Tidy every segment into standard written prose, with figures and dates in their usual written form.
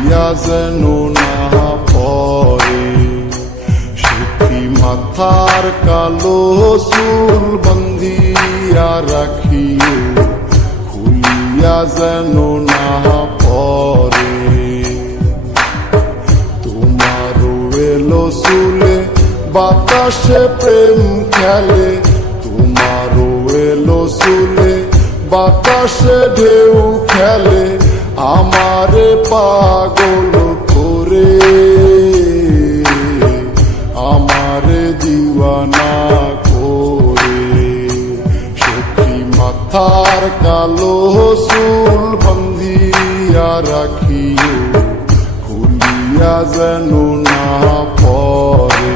খুলিয়া যেন না পরে। সখী মাথার কালো চুল বান্ধিয়া রাখিও, খুলিয়া যেন না পরে। তোমারও এলো চুলে বাতাসে প্রেম খেলে, তোমারও এলো চুলে বাতাসে ঢেউ খেলে, আমারে পাগল করে, আমারে দিওয়ানা করে। সখী মাথার কালো চুল বান্ধিয়া রাখিও, খুলিয়া যেন না পরে।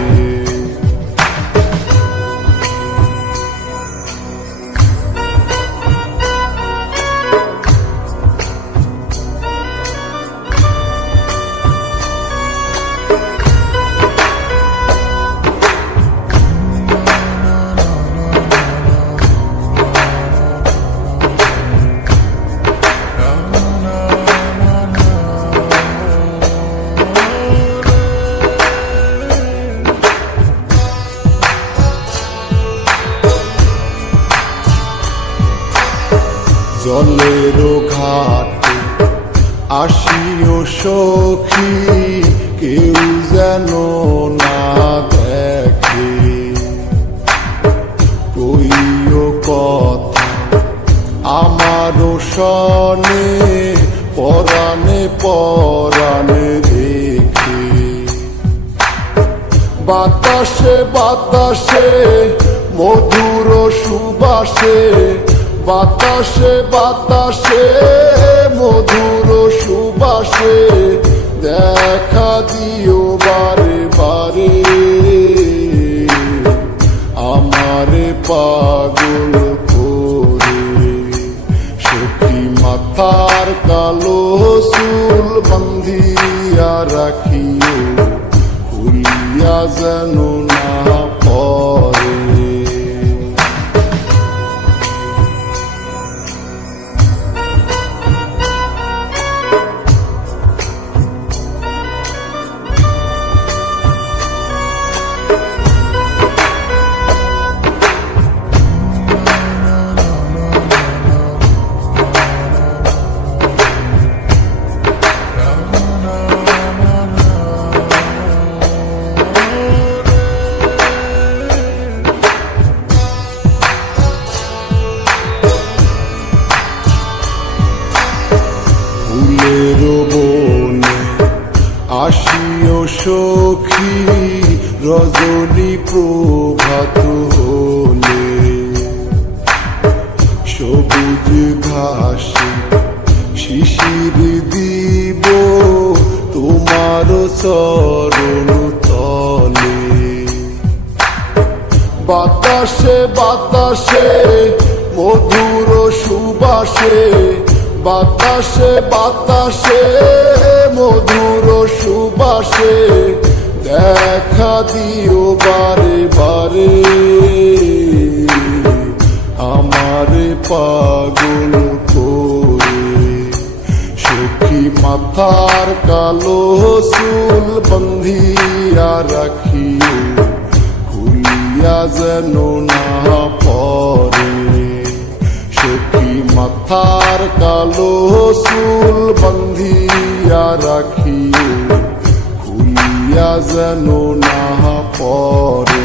জলের ঘাটে আসিও সখী, কেউ যেন না দেখে। কইও কথা আমারও শনে, পরাণে পরাণে রেখে। বাতাসে বাতাসে মধুর সুবাসে, বাতাসে বাতাসে মধুর সুবাসে, দেখা দিও বারে বারে, আমারে পাগল করে। সখী মাথার কালো চুল বান্ধিয়া রাখিও, খুলিয়া যেন না পরে। ফুলের বনে আসিও সখী, রজনী প্রভাত হলে। সবুজ ঘাসে শিশির দিব তোমার চরণ তলে। বাতাসে বাতাসে মধুর সুবাসে, বাতাসে বাতাসে মধুর সুবাসে, দেখা দিও বারে বারে, আমারে পাগল করে। সখী মাথার কালো চুল বান্ধিয়া রাখিও, খুলিয়া যেন না পরে। সখী মাথার কালো চুল বান্ধিয়া রাখিও, খুলিয়া যেন না পরে।